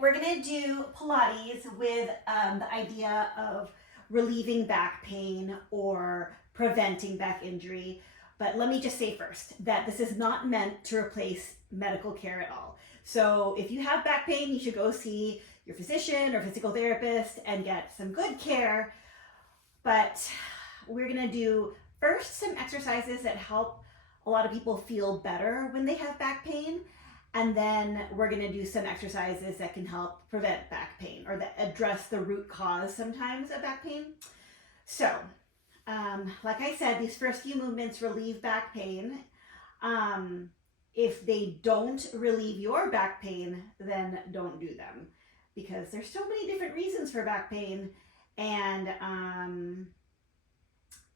we're gonna do Pilates with the idea of relieving back pain or preventing back injury. But let me just say first that this is not meant to replace medical care at all. So if you have back pain, you should go see your physician or physical therapist and get some good care. But we're gonna do first some exercises that help a lot of people feel better when they have back pain. And then we're gonna do some exercises that can help prevent back pain or that address the root cause sometimes of back pain. So, like I said, these first few movements relieve back pain. If they don't relieve your back pain, then don't do them because there's so many different reasons for back pain, and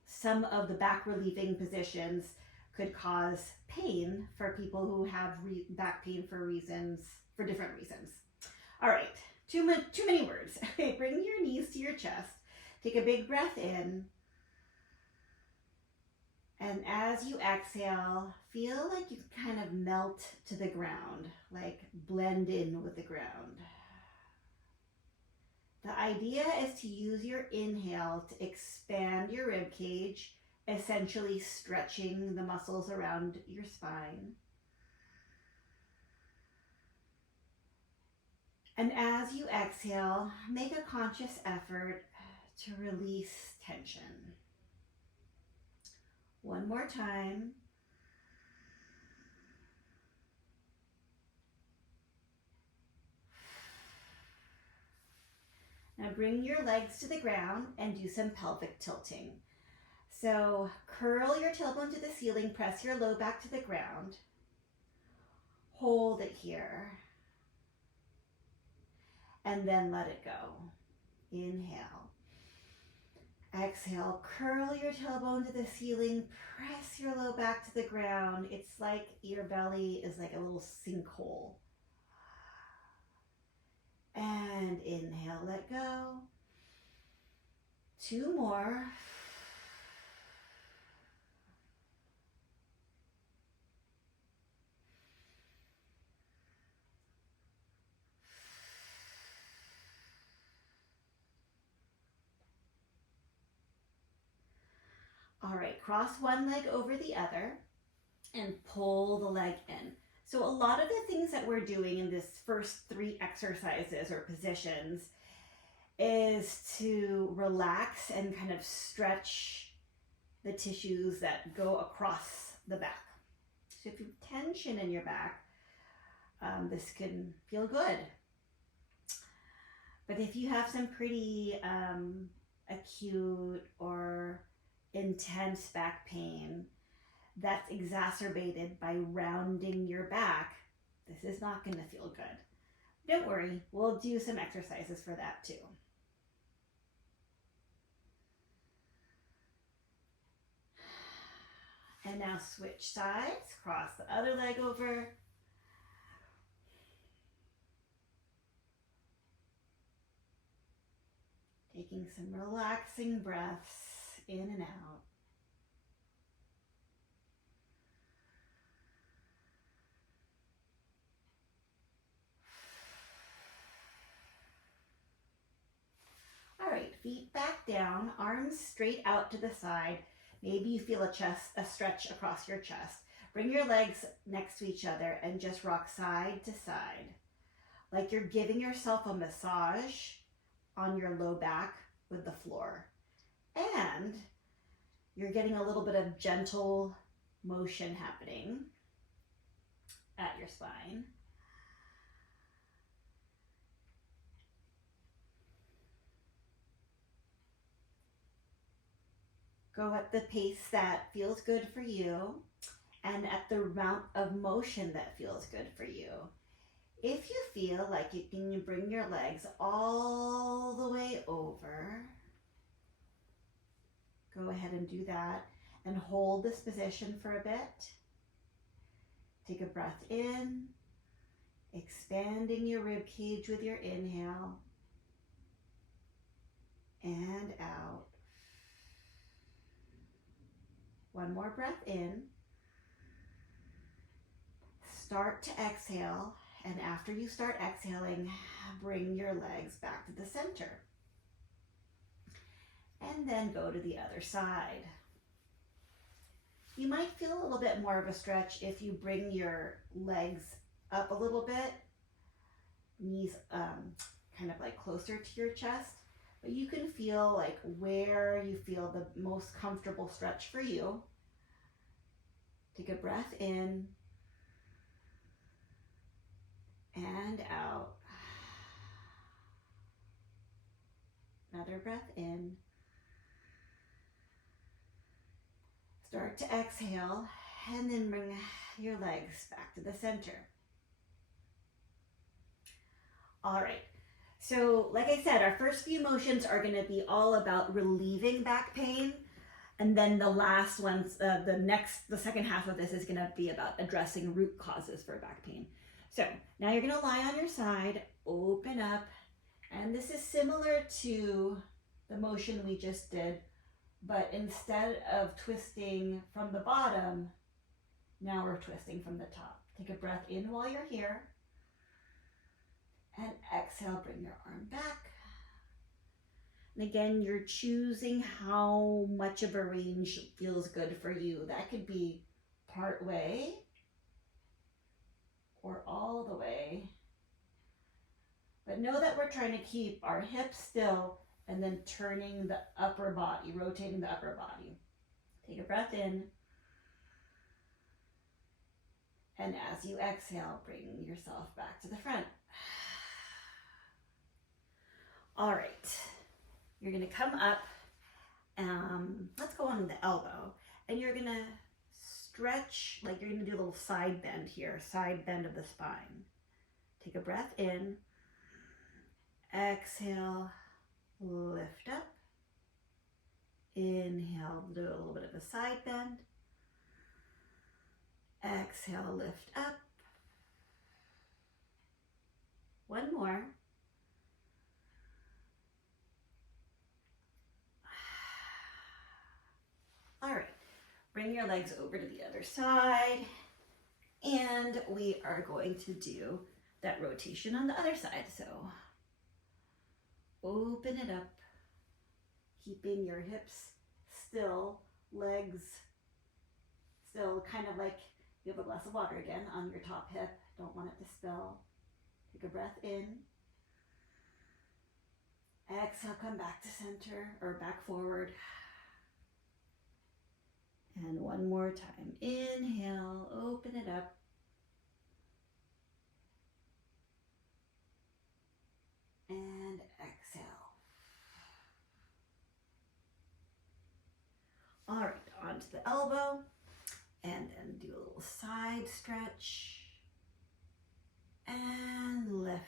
some of the back relieving positions could cause pain for people who have back pain for different reasons. All right, too many words. Okay, bring your knees to your chest. Take a big breath in. And as you exhale, feel like you kind of melt to the ground, like blend in with the ground. The idea is to use your inhale to expand your rib cage, essentially stretching the muscles around your spine. And as you exhale, make a conscious effort to release tension. One more time. Now bring your legs to the ground and do some pelvic tilting. So curl your tailbone to the ceiling, press your low back to the ground. Hold it here. And then let it go. Inhale. Exhale, curl your tailbone to the ceiling, press your low back to the ground. It's like your belly is like a little sinkhole. And inhale, let go. 2 more. All right, cross one leg over the other and pull the leg in. So a lot of the things that we're doing in this first 3 exercises or positions is to relax and kind of stretch the tissues that go across the back. So if you have tension in your back, this can feel good. But if you have some pretty acute or intense back pain that's exacerbated by rounding your back, this is not going to feel good. Don't worry, we'll do some exercises for that too. And now switch sides, cross the other leg over. Taking some relaxing breaths in and out. All right, feet back down, arms straight out to the side. Maybe you feel a stretch across your chest. Bring your legs next to each other and just rock side to side, like you're giving yourself a massage on your low back with the floor. And you're getting a little bit of gentle motion happening at your spine. Go at the pace that feels good for you and at the amount of motion that feels good for you. If you feel like you can bring your legs all the way over, go ahead and do that and hold this position for a bit. Take a breath in, expanding your rib cage with your inhale and out. One more breath in. Start to exhale, And after you start exhaling, bring your legs back to the center. And then go to the other side. You might feel a little bit more of a stretch if you bring your legs up a little bit, knees kind of like closer to your chest, but you can feel like where you feel the most comfortable stretch for you. Take a breath in and out. Another breath in. Start to exhale and then bring your legs back to the center. All right, so like I said, our first few motions are going to be all about relieving back pain. And then the last ones, the second half of this is going to be about addressing root causes for back pain. So now you're going to lie on your side, open up, and this is similar to the motion we just did, but instead of twisting from the bottom, now we're twisting from the top. Take a breath in while you're here, and exhale, bring your arm back. And again, you're choosing how much of a range feels good for you. That could be part way or all the way. But know that we're trying to keep our hips still and then turning the upper body, rotating the upper body. Take a breath in. And as you exhale, bring yourself back to the front. All right. You're going to come up, let's go on the elbow, and you're going to stretch, like you're going to do a little side bend here, side bend of the spine. Take a breath in, exhale, lift up, inhale, do a little bit of a side bend, exhale, lift up, one more. All right, bring your legs over to the other side, and we are going to do that rotation on the other side. So open it up, keeping your hips still, legs still, kind of like you have a glass of water again on your top hip. Don't want it to spill. Take a breath in. Exhale, come back to center or back forward. And one more time. Inhale, open it up. And exhale. All right, onto the elbow. And then do a little side stretch. And lift.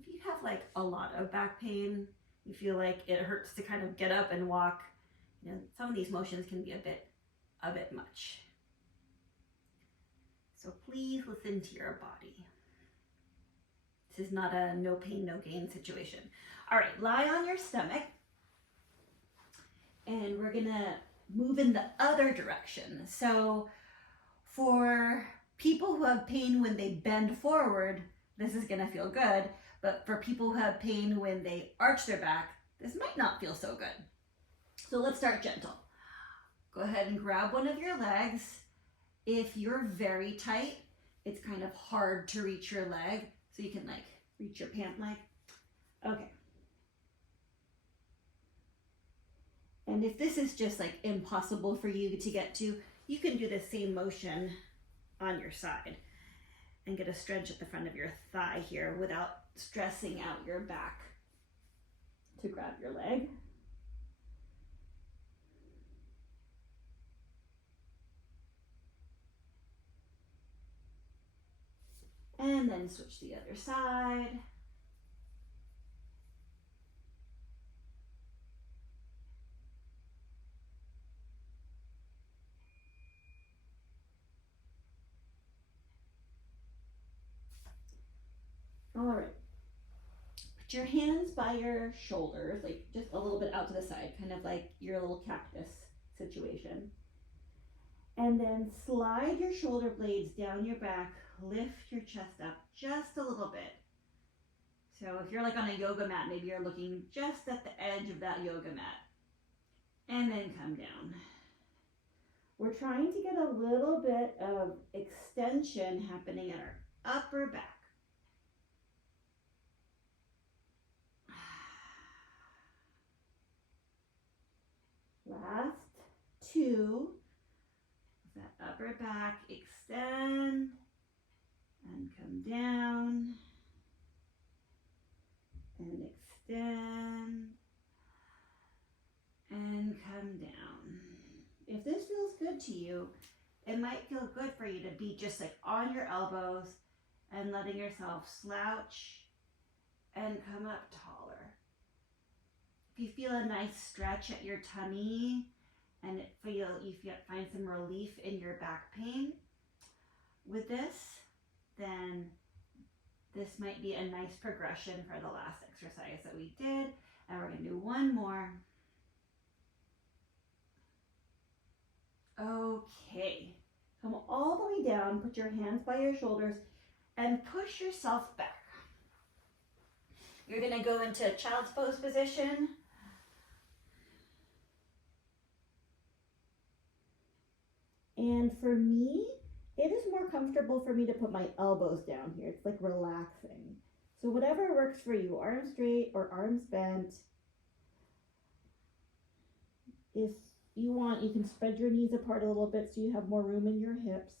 If you have like a lot of back pain, you feel like it hurts to kind of get up and walk, you know, some of these motions can be a bit much. So please listen to your body. This is not a no pain, no gain situation. All right, lie on your stomach, and we're gonna move in the other direction. So for people who have pain when they bend forward, this is gonna feel good. But for people who have pain when they arch their back, this might not feel so good. So let's start gentle. Go ahead and grab one of your legs. If you're very tight, it's kind of hard to reach your leg. So you can like reach your pant leg. Okay. And if this is just like impossible for you to get to, you can do the same motion on your side and get a stretch at the front of your thigh here without stressing out your back to grab your leg. And then switch the other side. All right. Put your hands by your shoulders, like just a little bit out to the side, kind of like your little cactus situation. And then slide your shoulder blades down your back, lift your chest up just a little bit. So if you're like on a yoga mat, maybe you're looking just at the edge of that yoga mat. And then come down. We're trying to get a little bit of extension happening in our upper back. Last two. That upper back, extend and come down and extend and come down. If this feels good to you, it might feel good for you to be just like on your elbows and letting yourself slouch and come up taller. If you feel a nice stretch at your tummy and you find some relief in your back pain with this, then this might be a nice progression for the last exercise that we did. And we're going to do one more. Okay, come all the way down, put your hands by your shoulders and push yourself back. You're going to go into child's pose position. And for me, it is more comfortable for me to put my elbows down here. It's like relaxing. So whatever works for you, arms straight or arms bent. If you want, you can spread your knees apart a little bit so you have more room in your hips.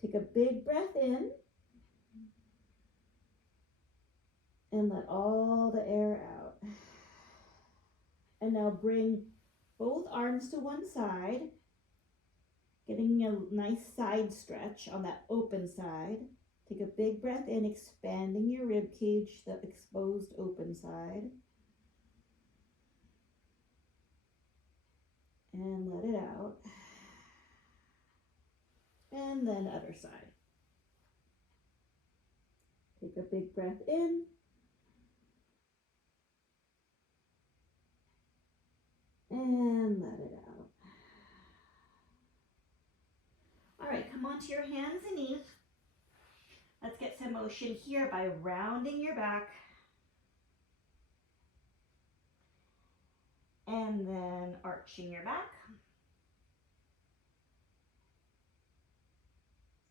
Take a big breath in and let all the air out. And now bring both arms to one side, getting a nice side stretch on that open side. Take a big breath in, expanding your rib cage, the exposed open side. And let it out. And then other side. Take a big breath in. And let it out. All right, come onto your hands and knees. Let's get some motion here by rounding your back. And then arching your back.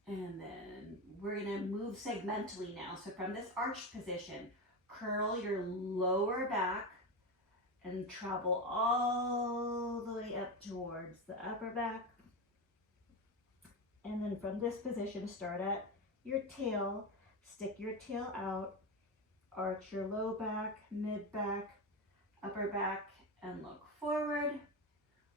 And then we're going to move segmentally now. So from this arched position, curl your lower back and travel all the way up towards the upper back. And then from this position, start at your tail, stick your tail out, arch your low back, mid back, upper back, and look forward.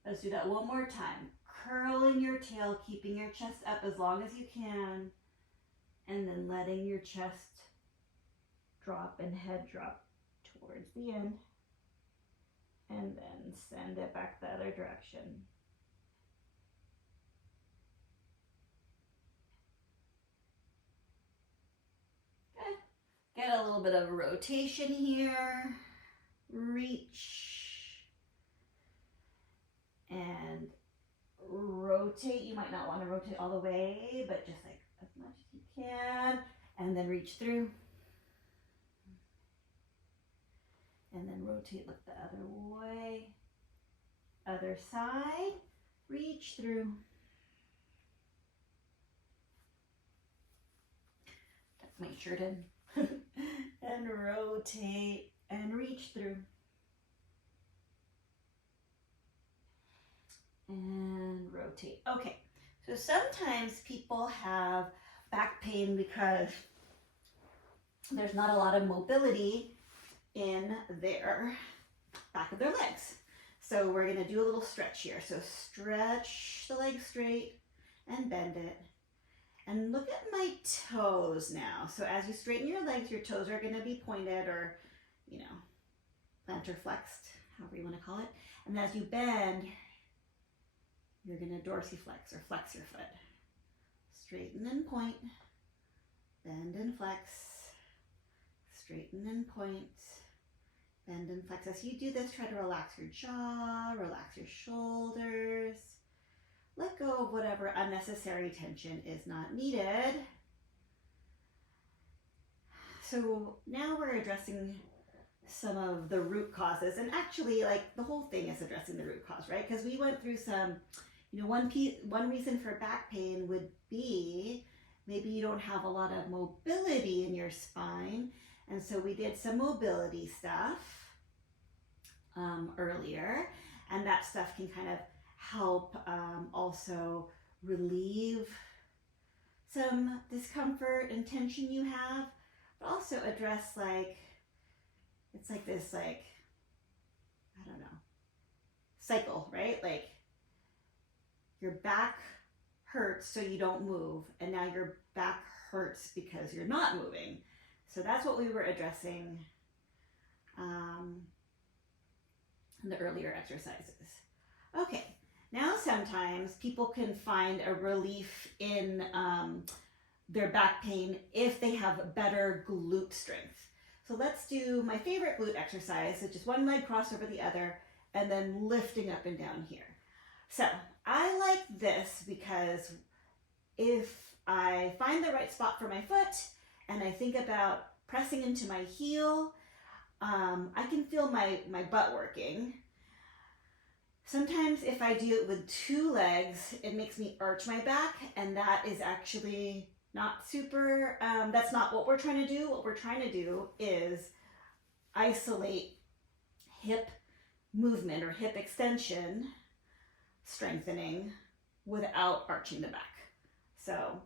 Let's do that one more time. Curling your tail, keeping your chest up as long as you can, and then letting your chest drop and head drop towards the end, and then send it back the other direction. Good. Get a little bit of rotation here. Reach and rotate. You might not want to rotate all the way, but just like as much as you can, and then reach through, and then rotate, look the other way, other side, reach through, tuck my shirt in, and rotate and reach through. And rotate. Okay, so sometimes people have back pain because there's not a lot of mobility in their back of their legs. So we're going to do a little stretch here. So stretch the leg straight and bend it. And look at my toes now. So as you straighten your legs, your toes are going to be pointed or, plantar flexed, however you want to call it. And as you bend, you're going to dorsiflex or flex your foot. Straighten and point, bend and flex, straighten and point, bend and flex. As you do this, try to relax your jaw, relax your shoulders, let go of whatever unnecessary tension is not needed. So now we're addressing some of the root causes, and actually like the whole thing is addressing the root cause, right? Because we went through some, one reason for back pain would be maybe you don't have a lot of mobility in your spine, and so we did some mobility stuff earlier, and that stuff can kind of help also relieve some discomfort and tension you have, but also address like, it's like this, like, I don't know, cycle, right? Like your back hurts so you don't move, and now your back hurts because you're not moving. So that's what we were addressing in the earlier exercises. Okay, now sometimes people can find a relief in their back pain if they have better glute strength. So let's do my favorite glute exercise, which is one leg cross over the other and then lifting up and down here. So I like this because if I find the right spot for my foot and I think about pressing into my heel, I can feel my butt working. Sometimes if I do it with two legs, it makes me arch my back, and that is actually not super, that's not what we're trying to do. What we're trying to do is isolate hip movement or hip extension, strengthening without arching the back. So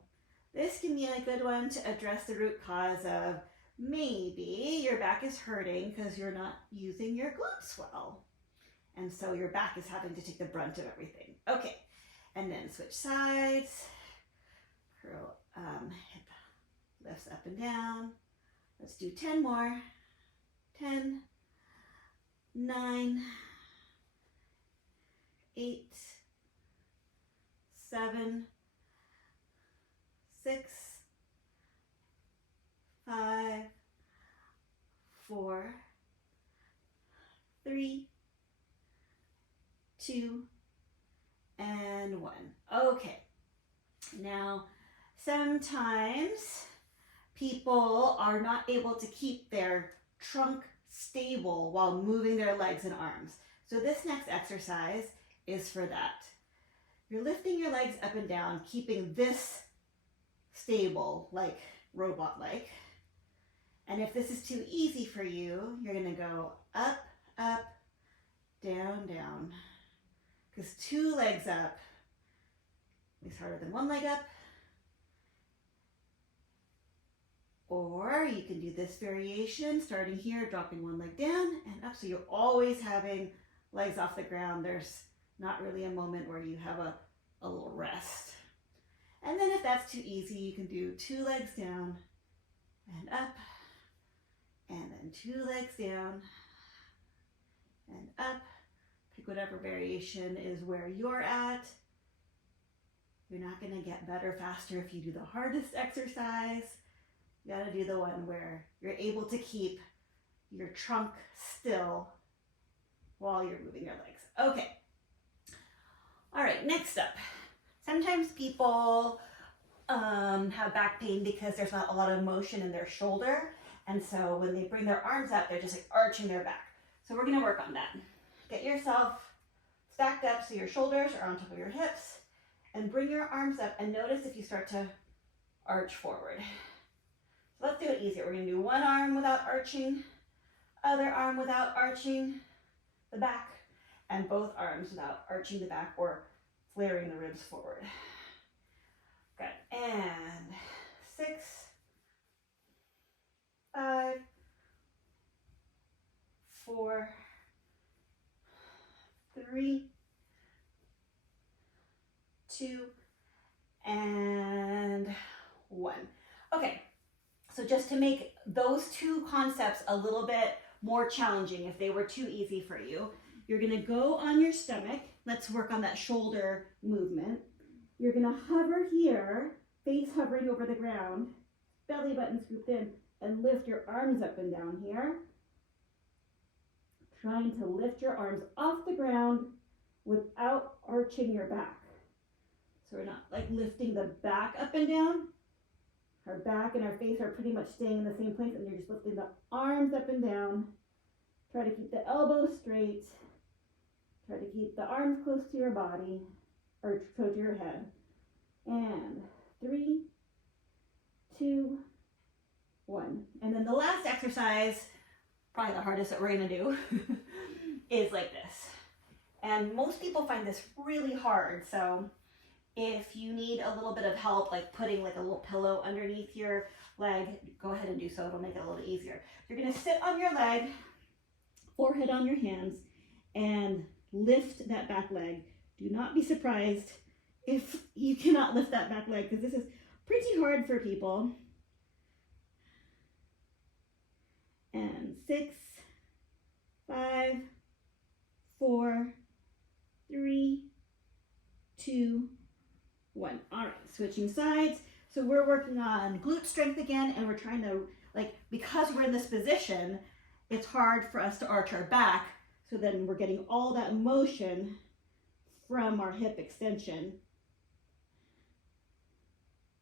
this can be a good one to address the root cause of maybe your back is hurting because you're not using your glutes well. And so your back is having to take the brunt of everything. Okay, and then switch sides. Curl, hip lifts up and down. Let's do 10 more. 10, 9, 8, 7, 6, 5, 4, 3, 2, and 1. Okay, now sometimes people are not able to keep their trunk stable while moving their legs and arms. So this next exercise is for that. You're lifting your legs up and down, keeping this stable, like robot-like. And if this is too easy for you, you're gonna go up, up, down, down. Because two legs up is harder than one leg up. Or you can do this variation, starting here, dropping one leg down and up. So you're always having legs off the ground. There's not really a moment where you have a little rest. And then if that's too easy, you can do two legs down and up, and then two legs down and up. Pick whatever variation is where you're at. You're not gonna get better faster if you do the hardest exercise. You gotta do the one where you're able to keep your trunk still while you're moving your legs. Okay. All right, next up. Sometimes people have back pain because there's not a lot of motion in their shoulder. And so when they bring their arms up, they're just like arching their back. So we're gonna work on that. Get yourself stacked up so your shoulders are on top of your hips, and bring your arms up and notice if you start to arch forward. So let's do it easier. We're gonna do one arm without arching, other arm without arching the back, and both arms without arching the back or flaring the ribs forward. Good, and 6, 5, 4, 3, 2, and 1. Okay, so just to make those two concepts a little bit more challenging, if they were too easy for you, you're gonna go on your stomach. Let's work on that shoulder movement. You're gonna hover here, face hovering over the ground, belly button scooped in, and lift your arms up and down here. Trying to lift your arms off the ground without arching your back. So we're not like lifting the back up and down. Our back and our face are pretty much staying in the same place, and you're just lifting the arms up and down. Try to keep the elbows straight. Try to keep the arms close to your body, or close to your head. And 3, 2, 1. And then the last exercise, probably the hardest that we're gonna do, is like this. And most people find this really hard, so if you need a little bit of help, like putting like a little pillow underneath your leg, go ahead and do so. It'll make it a little easier. You're gonna sit on your leg, forehead on your hands, and lift that back leg. Do not be surprised if you cannot lift that back leg, because this is pretty hard for people. And 6, 5, 4, 3, 2, 1. All right, switching sides. So we're working on glute strength again, and we're trying to, like, because we're in this position, it's hard for us to arch our back. So then we're getting all that motion from our hip extension.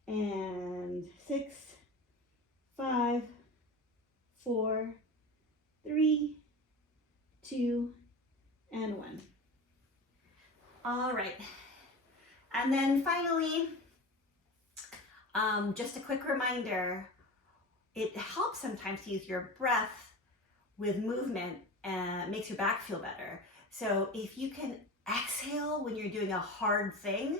And 6, 5, 4, 3, 2, and 1. All right. And then finally, just a quick reminder, it helps sometimes to use your breath with movement and makes your back feel better. So if you can exhale when you're doing a hard thing,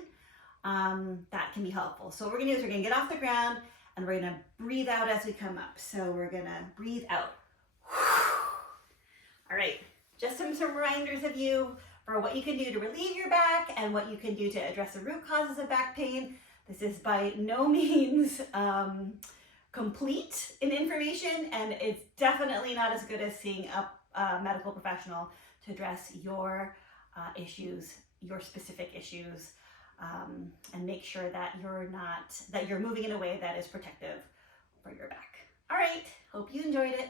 that can be helpful. So what we're gonna do is we're gonna get off the ground and we're gonna breathe out as we come up. So we're gonna breathe out. All right, just some reminders of you for what you can do to relieve your back and what you can do to address the root causes of back pain. This is by no means complete in information, and it's definitely not as good as seeing a medical professional to address your issues, your specific issues, and make sure that you're moving in a way that is protective for your back. All right, hope you enjoyed it.